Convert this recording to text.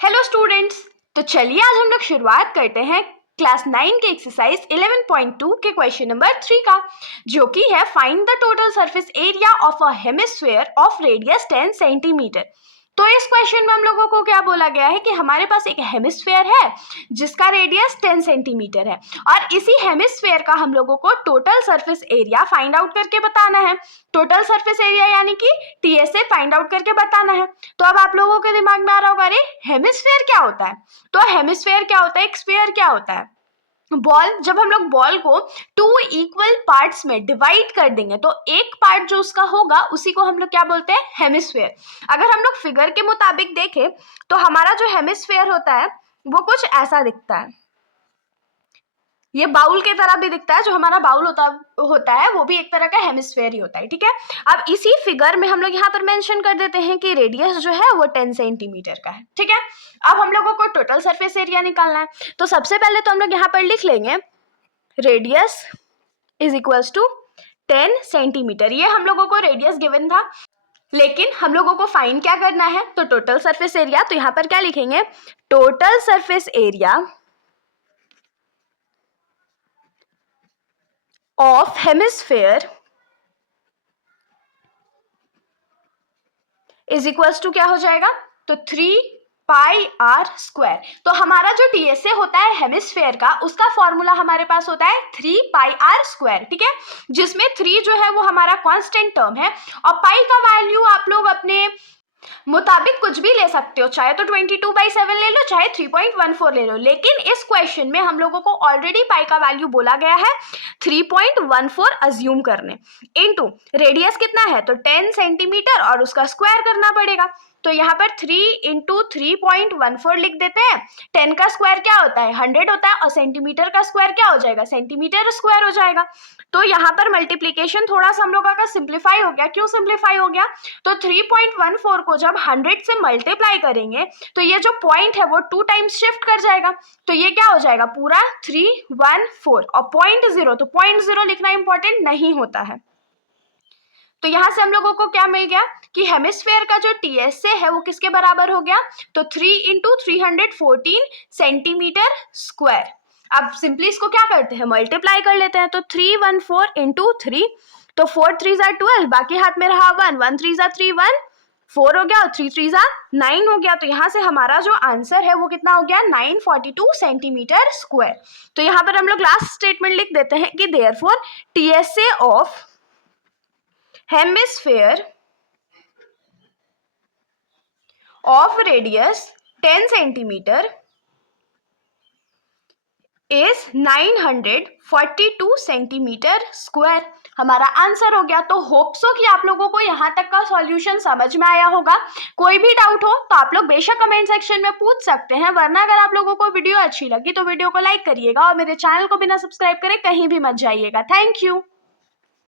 Hello students, तो चलिए आज हम लोग शुरुआत करते हैं क्लास 9 के एक्सरसाइज 11.2 के क्वेश्चन नंबर 3 का, जो कि है find the total surface area of a hemisphere of radius 10 centimetre. तो इस क्वेश्चन में हम लोगों को क्या बोला गया है कि हमारे पास एक हेमिस्फीयर है जिसका रेडियस 10 सेंटीमीटर है और इसी हेमिस्फीयर का हम लोगों को total surface area find out करके बताना है। टोटल सरफेस एरिया यानी कि टीएसए फाइंड आउट करके बताना है। तो अब आप लोगों के दिमाग में आ रहा होगा, अरे हेमिस्फीयर क्या होता है? तो हेमिस्फीयर क्या होता है, एक स्फीयर क्या होता है? बॉल, जब हम लोग बॉल को 2 इक्वल पार्ट्स में डिवाइड कर देंगे तो एक पार्ट जो उसका होगा उसी को हम लोग क्या बोलते हैं, हेमिस्फीयर। अगर हम लोग फिगर के मुताबिक देखें तो हमारा जो हेमिस्फीयर होता है वो कुछ ऐसा दिखता है। ये बाउल के तरह भी दिखता है, जो हमारा बाउल होता है वो भी एक तरह का हेमिस्फीयर ही होता है, ठीक है। अब इसी फिगर में हम लोग यहाँ पर मेंशन कर देते हैं कि रेडियस जो है वो 10 सेंटीमीटर का है, ठीक है। अब हम लोगों को टोटल सरफेस एरिया निकालना है, तो सबसे पहले तो हम लोग यहाँ पर लिख लेंगे radius is equals to 10 centimetre. ये हम लोगों को रेडियस गिवन था, लेकिन हम लोगों को फाइंड क्या करना है, तो टोटल सरफेस एरिया। तो यहाँ पर क्या लिखेंगे, total surface area of hemisphere is equals to क्या हो जाएगा, तो 3 पाई आर स्क्वायर। तो हमारा जो टीएसए होता है हेमिस्फीयर का, उसका फॉर्मूला हमारे पास होता है 3 पाई आर स्क्वायर, ठीक है, जिसमें 3 जो है वो हमारा कांस्टेंट टर्म है और पाई का वैल्यू आप लोग अपने मुताबिक कुछ भी ले सकते हो, चाहे तो 22/7 ले लो, चाहे 3.14 ले लो, लेकिन इस क्वेश्चन में हम लोगों को ऑलरेडी पाई का वैल्यू बोला गया है 3.14 अज्यूम करने। इनटू रेडियस कितना है, तो 10 सेंटीमीटर और उसका स्क्वायर करना पड़ेगा। तो यहाँ पर 3 इंटू 3.14 लिख देते हैं। 10 का स्क्वायर क्या होता है, 100 होता है, और सेंटीमीटर का स्क्वायर क्या हो जाएगा, सेंटीमीटर स्क्वायर हो जाएगा। तो यहाँ पर मल्टीप्लीकेशन थोड़ा सा हम लोगों का सिंप्लीफाई हो गया। क्यों सिंप्लीफाई हो गया, तो 3.14 को जब 100 से मल्टीप्लाई करेंगे तो ये जो पॉइंट है वो 2 टाइम्स शिफ्ट कर जाएगा, तो ये क्या हो जाएगा पूरा 314 और 0.0, तो 0.0 लिखना इंपॉर्टेंट नहीं होता है। तो यहां से हम लोगों को क्या मिल गया कि हेमिस्फीयर का जो टीएसए है वो किसके बराबर हो गया, तो 3 इंटू 314 सेंटीमीटर स्क्वायर। अब सिंपली इसको क्या करते हैं, मल्टीप्लाई कर लेते हैं। तो 314 इंटू 3, तो 4 3 12, बाकी हाथ में रहा 1, 1 3 3 1 4 हो गया और 3 3 9 हो गया। तो यहाँ से हमारा जो आंसर है वो कितना हो गया, 942 सेंटीमीटर स्क्वायर। तो यहाँ पर हम लोग लास्ट स्टेटमेंट लिख देते हैं कि therefore TSA of hemisphere of radius 10 centimetre is 942 centimetre square. हमारा आंसर हो गया। तो होप सो कि आप लोगों को यहाँ तक का सॉल्यूशन समझ में आया होगा। कोई भी डाउट हो तो आप लोग बेशक कमेंट सेक्शन में पूछ सकते हैं, वरना अगर आप लोगों को वीडियो अच्छी लगी तो वीडियो को लाइक करिएगा और मेरे चैनल को बिना सब्सक्राइब करे कहीं भी मत जाइएगा। Thank you.